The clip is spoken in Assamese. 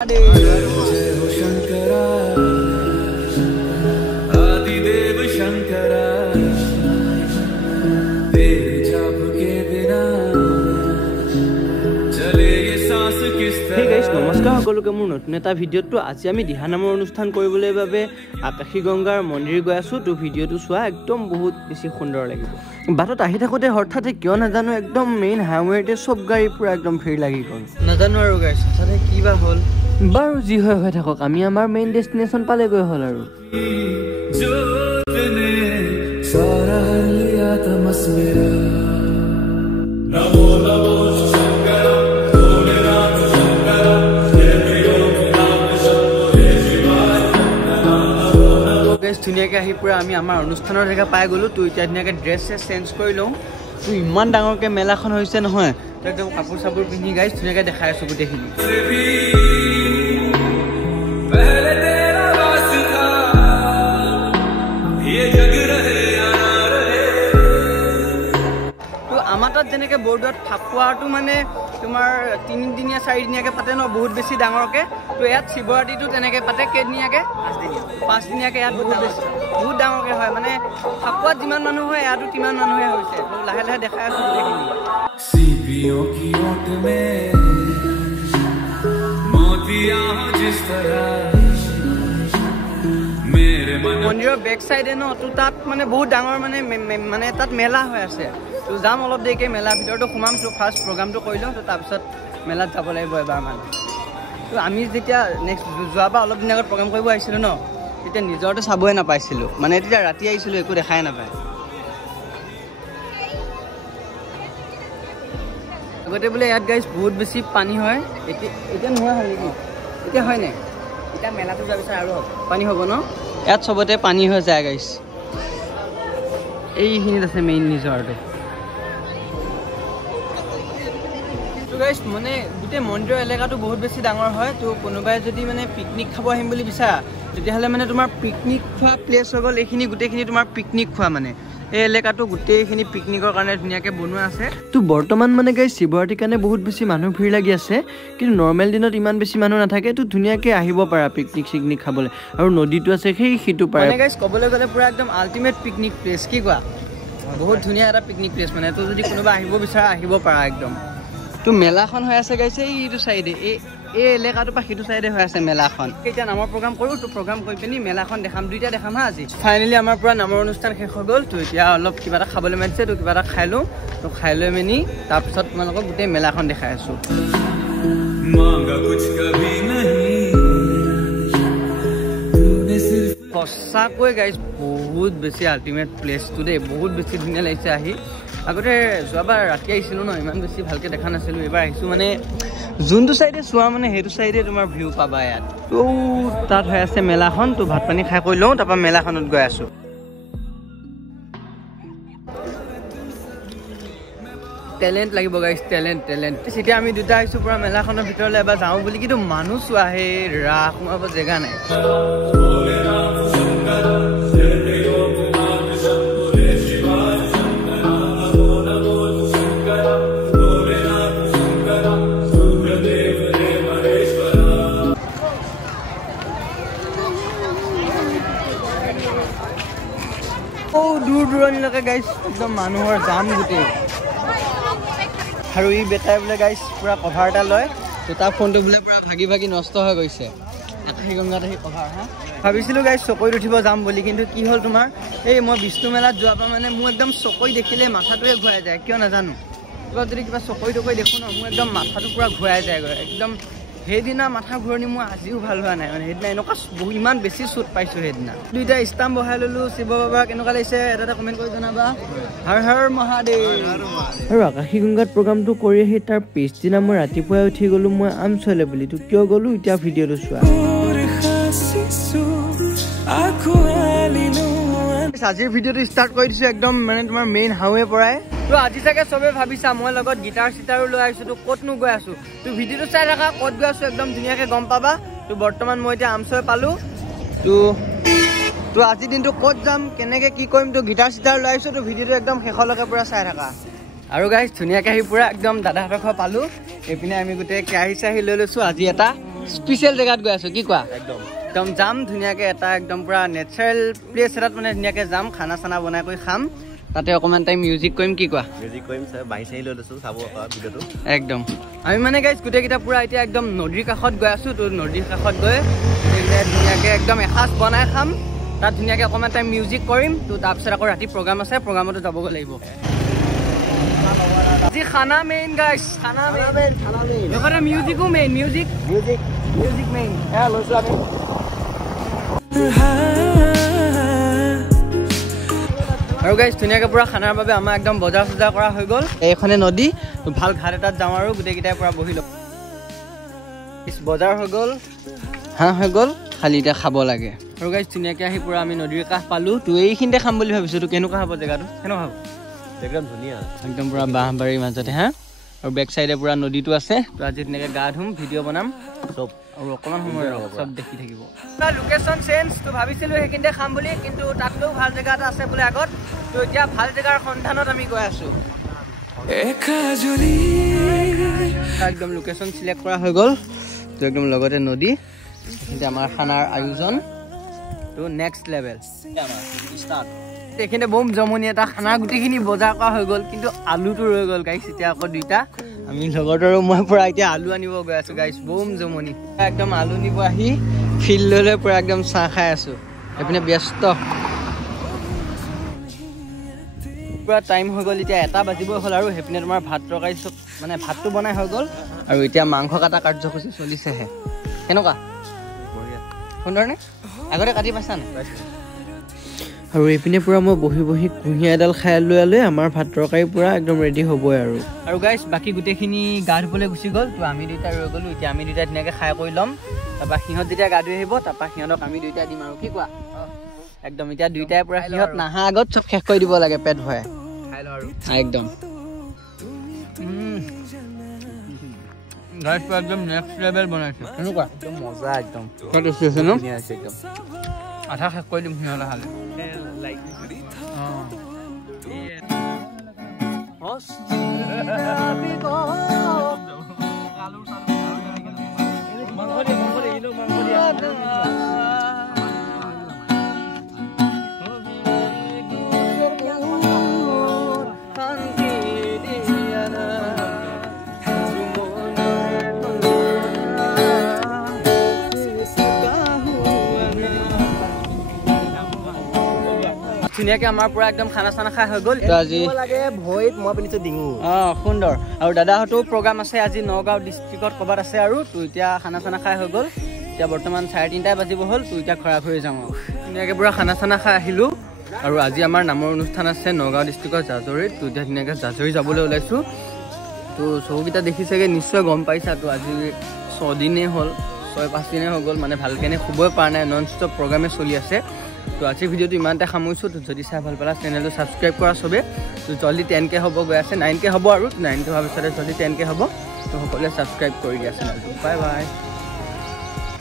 जय हो शंकरा आदिदेव शंकरा तेरे जाप के बिना चले ये सांस किस तरह। हे गाइस नमस्कार সকলোকে মোৰ নতুন এটা ভিডিঅ'টো আজি আমি দিহানামৰ অনুষ্ঠান কৰিবলৈ বাবে আকাশী গংগাৰ মন্দিৰ গৈ আছো। তো ভিডিঅ'টো চোৱা একদম বহুত বেছি সুন্দৰ লাগিব। বাটত আহি থাকোতে হঠাতে কিয় নাজানো একদম মেইন হাইৱেতে সব গাড়ী পুৰা একদম ভিৰ লাগি গ'ল। নাজানো আৰু গাইস হঠাতে কি বা হ'ল। বাৰু যি হয় হৈ থাকক, আমি আমাৰ মেইন ডেষ্টিনেশ্যন পালে গৈ হ'ল আৰু सारा लिया तमस मेरा नमो नमो शंकर भोलेनाथ शंकर जय नाम शंभो हे शिवाय नमो नमो। গাইস ধুনীয়াকৈ আহি পুৰা আমি আমাৰ অনুষ্ঠানৰ জেগা পাই গ'লো। তো এতিয়া ধুনীয়াকৈ ড্ৰেছ চেঞ্জ কৰি লওঁ। তো ইমান ডাঙৰকৈ মেলাখন হৈছে নহয়, তো একদম কাপোৰ চাপোৰ পিন্ধি গাইস ধুনীয়াকৈ দেখাই আছোঁ গোটেইখিনি। पहले तेरा वास्ता ये जग रहे তো আমাৰ তাত যেনেকৈ বৰদোৱাত ফাকুৱাটো মানে তোমাৰ 3 দিনীয়া 4 দিনীয়াকৈ পাতে ন, বহুত বেছি ডাঙৰকৈ। তো ইয়াত শিৱৰাত্ৰিটো তেনেকৈ পাতে কেইদিনীয়াকৈ 5 দিনীয়াকৈ ইয়াত বহুত ডাঙৰকৈ হয়। মানে ফাকুৱাত যিমান মানুহ হয় ইয়াতো তিমান মানুহে হৈছে। তো লাহে লাহে দেখাই আছোঁ গোটেইখিনি। सीपियों की ओट में मोतियां जिस तरह मेरे मन মন্দিৰৰ বেক চাইডে ন, তো তাত মানে বহুত ডাঙৰ মানে তাত মেলা হৈ আছে। তো যাম অলপ দেৰিকৈ মেলাৰ ভিতৰতো সোমাম। তো ফাৰ্ষ্ট প্ৰগ্ৰামটো কৰি লওঁ, তো তাৰপিছত মেলাত যাব লাগিব এবাৰ মানে। তো আমি যেতিয়া নেক্সট যোৱাবাৰ অলপ দিন আগত প্ৰগ্ৰাম কৰিব আহিছিলোঁ ন, তেতিয়া নিজৰটো চাবই নাপাইছিলোঁ। মানে তেতিয়া ৰাতি আহিছিলোঁ একো দেখাই নাপায়। আগতে বোলে ইয়াত গাইছ বহুত বেছি পানী হয়। এতিয়া নোহোৱা হয় নেকি? এতিয়া হয় নাই? এতিয়া মেলাটো যোৱাৰ পিছত আৰু পানী হ'ব ন? ইয়াত চবতে পানী হৈ যায় গাইছ। এইখিনিত আছে মেইন নিজৰটো। গাইছ মানে গোটেই মন্দিৰৰ এলেকাটো বহুত বেছি ডাঙৰ হয়। তো কোনোবাই যদি মানে পিকনিক খাব আহিম বুলি বিচাৰা, তেতিয়াহ'লে মানে তোমাৰ পিকনিক খোৱা প্লেচ হৈ গ'ল এইখিনি। গোটেইখিনি তোমাৰ পিকনিক খোৱা মানে এই এলেকাটো গোটেইখিনি পিকনিকৰ কাৰণে ধুনীয়াকৈ বনোৱা আছে। তো বৰ্তমান মানে গাইছ শিৱৰাত্ৰিৰ কাৰণে বহুত বেছি মানুহ ভিৰ লাগি আছে, কিন্তু নৰ্মেল দিনত ইমান বেছি মানুহ নাথাকে। তো ধুনীয়াকৈ আহিব পাৰা পিকনিক চিকনিক খাবলৈ। আৰু নদীটো আছে সেই সিটো পাৰে। মানে গাইছ ক'বলৈ গ'লে পূৰা একদম আল্টিমেট পিকনিক প্লেচ। কি কোৱা? বহুত ধুনীয়া এটা পিকনিক প্লেচ মানে। তো যদি কোনোবা আহিব বিচাৰা আহিব পাৰা একদম। তো মেলাখন হৈ আছে গাইছে এইটো চাইডে, এই এলেকাটোৰ পৰা সিটো চাইডে হৈ আছে মেলাখন। এতিয়া নামৰ প্ৰগ্ৰাম কৰোঁ। তো প্ৰগ্ৰাম কৰি পিনি মেলাখন দেখাম, দুইটা দেখাম হা আজি। ফাইনেলি আমাৰ পৰা নামৰ অনুষ্ঠান শেষ হৈ গ'ল। তো এতিয়া অলপ কিবা এটা খাবলৈ মাতিছে, তো কিবা এটা খাই লওঁ। তো খাই লৈ মেলি তাৰপিছত তোমালোকক গোটেই মেলাখন দেখাই আছোঁ। সঁচাকৈ গাইছ বহুত বেছি আল্টিমেট প্লেচটো দেই, বহুত বেছি ধুনীয়া লাগিছে আহি। আগতে যোৱাবাৰ ৰাতি আহিছিলোঁ ন, ইমান বেছি ভালকৈ দেখা নাছিলোঁ। এইবাৰ আহিছোঁ মানে যোনটো চাইডে চোৱা মানে সেইটো চাইডে তোমাৰ ভিউ পাবা ইয়াত। তো তাত হৈ আছে মেলাখন। তো ভাত পানী খাই কৰি লওঁ, তাৰপৰা মেলাখনত গৈ আছোঁ। টেলেণ্ট লাগিব গাইছ, টেলেণ্ট। তেতিয়া আমি দুটা আহিছোঁ পুৰা মেলাখনৰ ভিতৰলৈ এবাৰ যাওঁ বুলি, কিন্তু মানুহ চোৱা সেই ৰাস সোমাব জেগা নাই। দূৰ দূৰণিলৈকে গাইছ একদম মানুহৰ জাম গোটেই। আৰু ই বেটাই বোলে গাইছ পুৰা কভাৰ এটা লয়। তো তাৰ ফোনটো বোলে পুৰা ভাগি ভাগি নষ্ট হৈ গৈছে। আকাশী গংগাত আহি কভাৰ হা ভাবিছিলোঁ গাইছ চকৈত উঠিব যাম বুলি, কিন্তু কি হ'ল তোমাৰ এই মই বিষ্ণু মেলাত যোৱাৰ পৰা মানে মোৰ একদম চকৈ দেখিলে মাথাটোৱে ঘূৰাই যায়, কিয় নাজানো। কিবা যদি কিবা চকৈ টকৈ দেখোঁ ন, মোৰ একদম মাথাটো পুৰা ঘূৰাই যায়গৈ একদম। সেইদিনা মাথা ঘূৰণি মোৰ আজিও ভাল হোৱা নাই। মানে সেইদিনা এনেকুৱা ইমান বেছি চুট পাইছোঁ সেইদিনা। দুইটা ষ্টাম্প বহাই ল'লোঁ। শিৱ বাবা কেনেকুৱা লাগিছে এটা কমেণ্ট কৰি জনাবা। হৰ হৰ মহাদেৱ। আৰু আকাশী গংগাত প্ৰগ্ৰামটো কৰি আহি তাৰ পিছদিনা মই ৰাতিপুৱাই উঠি গ'লোঁ মই আমচৈলে বুলি। তো কিয় গ'লোঁ এতিয়া ভিডিঅ'টো চোৱা। আজিৰ ভিডিঅ'টো ষ্টাৰ্ট কৰি দিছোঁ একদম মানে তোমাৰ মেইন হাইৱে পৰাই। তো আজি চাগে চবে ভাবিছা মই লগত গিটাৰ চিটাৰো লৈ আহিছোঁ। তো ক'তনো গৈ আছোঁ, তো ভিডিঅ'টো চাই থাকা। ক'ত গৈ আছোঁ একদম ধুনীয়াকৈ গম পাবা। তো বৰ্তমান মই এতিয়া আমচৈ পালোঁ। তো আজিৰ দিনটো ক'ত যাম কেনেকৈ কি কৰিম, তো গিটাৰ চিটাৰ লৈ আহিছোঁ। তো ভিডিঅ'টো একদম শেষলৈকে পূৰা চাই থাকা। আৰু গাইছ ধুনীয়াকৈ আহি পুৰা একদম দাদাহঁতৰ ঘৰ পালোঁ। এইপিনে আমি গোটেই কেৰাহী চাহী লৈ লৈছোঁ। আজি এটা স্পেচিয়েল জেগাত গৈ আছো কি কোৱা একদম একদম যাম ধুনীয়াকৈ এটা একদম পুৰা নেচাৰেল প্লেচ এটাত মানে ধুনীয়াকৈ যাম খানা চানা বনাই কৰি খাম তাতে অকণমান টাইম মিউজিক কৰিম কি কোৱা মিউজিক কৰিম বাহি চাহি লৈ লৈছোঁ চাব ভিডিঅ'টো একদম আমি মানে গাইজ গোটেইকেইটা পুৰা এতিয়া একদম নদীৰ কাষত গৈ আছোঁ তো নদীৰ কাষত গৈ ধুনীয়াকৈ একদম এসাঁজ বনাই খাম তাত ধুনীয়াকৈ অকণমান টাইম মিউজিক কৰিম তো তাৰপিছত আকৌ ৰাতি প্ৰগ্ৰাম আছে প্ৰগ্ৰামতো যাবগৈ লাগিব আজি খানা মেইন গাইজ খানা মেইন লগতে মিউজিকো মেইন মিউজিক মেইন লৈছোঁ আমি আৰু গাইজ ধুনীয়াকৈ পুৰা খানাৰ বাবে আমাৰ একদম বজাৰ চজাৰ কৰা হৈ গ'ল এইখনে নদী ভাল ঘাট এটাত যাওঁ আৰু গোটেইকেইটাই পুৰা বহি লওঁ বজাৰ হৈ গ'ল হাঁহ হৈ গ'ল খালি এতিয়া খাব লাগে আৰু গাইজ ধুনীয়াকৈ আহি পুৰা আমি নদীৰ কাষ পালোঁ তো এইখিনিতে খাম বুলি ভাবিছোঁ তো কেনেকুৱা হ'ব জেগাটো কেনেকুৱা হ'ব একদম ধুনীয়া একদম পুৰা বাঁহবাৰীৰ মাজতে হা আৰু বেক চাইডে পুৰা নদীটো আছে তো আজি ধুনীয়াকৈ গা ধুম ভিডিঅ' বনাম চব আৰু অকণমান সময় চব দেখি থাকিব লোকেশ্যন চেঞ্জ তো ভাবিছিলোঁ সেইখিনিতে খাম বুলি কিন্তু তাতকৈও ভাল জেগা এটা আছে বোলে আগত তো এতিয়া ভাল জেগাৰ সন্ধানত আমি গৈ আছোঁ একদম লোকেশ্যন চিলেক্ট কৰা হৈ গ'ল তো একদম লগতে নদী এতিয়া আমাৰ খানাৰ আয়োজন তো নেক্সট লেভেল এইখিনিতে বম জমনি এটা খানা গোটেইখিনি বজাৰ কৰা হৈ গ'ল কিন্তু আলুটো ৰৈ গ'ল গাইছ এতিয়া আকৌ দুইটা আমি লগৰটো আৰু মই পুৰা এতিয়া আলু আনিব গৈ আছোঁ গাইছ বম জমনি একদম আলু নিব আহি ফিল্ডলৈ পুৰা একদম চাহ খাই আছোঁ এইপিনে ব্যস্ত পুৰা টাইম হৈ গ'ল এতিয়া 1 বাজিবই হ'ল আৰু সেইপিনে তোমাৰ ভাত তৰকাৰী চব মানে ভাতটো বনাই হৈ গ'ল আৰু এতিয়া মাংস কাটা কাৰ্যসূচী চলিছেহে কেনেকুৱা সুন্দৰনে আগতে কাটি পাইছা নে আৰু এইপিনে পুৰা মই বহি বহি কুঁহিয়া এডাল খাই লৈ আমাৰ ভাত তৰকাৰী পুৰা একদম ৰেডি হ'বই আৰু গাইছ বাকী গোটেইখিনি গা ধুবলৈ গুচি গ'ল তো আমি দুইটা ৰৈ গ'লোঁ এতিয়া আমি দুইটা ধুনীয়াকৈ খাই কৰি ল'ম তাৰপৰা সিহঁত যেতিয়া গা ধুই আহিব তাৰপৰা সিহঁতক আমি দুইটা দিম আৰু কি কোৱা একদম এতিয়া দুইটাই পুৰা সিহঁত নাহা আগত চব শেষ কৰি দিব লাগে পেট ভৰাই খাই লওঁ আৰু একদম গাইছ পুৰা একদম নেক্সট লেভেল বনাইছে কেনেকুৱা একদম মজা একদম টেষ্টি আছে ন একদম আধা শেষ কৰি দিম সিহঁতে খালে ধুনীয়াকৈ আমাৰ পুৰা একদম খানা চানা খাই হৈ গ'ল আজি ভৰিত মই পিন্ধিছোঁ ডিঙু সুন্দৰ আৰু দাদাহঁতেও প্ৰগ্ৰাম আছে আজি নগাঁও ডিষ্ট্ৰিক্টত ক'ৰবাত আছে আৰু তো এতিয়া খানা চানা খাই হৈ গ'ল এতিয়া বৰ্তমান 3:30 বাজিব হ'ল তো এতিয়া খৰা ঘূৰি যাওঁ আৰু ধুনীয়াকৈ পুৰা খানা চানা খাই আহিলোঁ আৰু আজি আমাৰ নামৰ অনুষ্ঠান আছে নগাঁও ডিষ্ট্ৰিক্টৰ জাজৰিত তো এতিয়া ধুনীয়াকৈ জাজৰি যাবলৈ ওলাইছোঁ তো চকুকেইটা দেখিছেগৈ নিশ্চয় গম পাইছা তো আজি 6 দিনেই হ'ল 6-5 দিনেই হৈ গ'ল মানে ভালকৈ শুবই পৰা নাই নন ষ্টপ প্ৰগ্ৰামে চলি আছে তো আজিৰ ভিডিঅ'টো ইমানতে সামৰিছোঁ তো যদি চাই ভাল পালা চেনেলটো ছাবস্ক্ৰাইব কৰা চবে তো জল্দি 10K হ'ব গৈ আছে 9K হ'ব আৰু 9K হোৱাৰ পিছতে জল্দি 10K হ'ব তো সকলোৱে ছাবস্ক্ৰাইব কৰি দিয়া চেনেলটো বাই বাই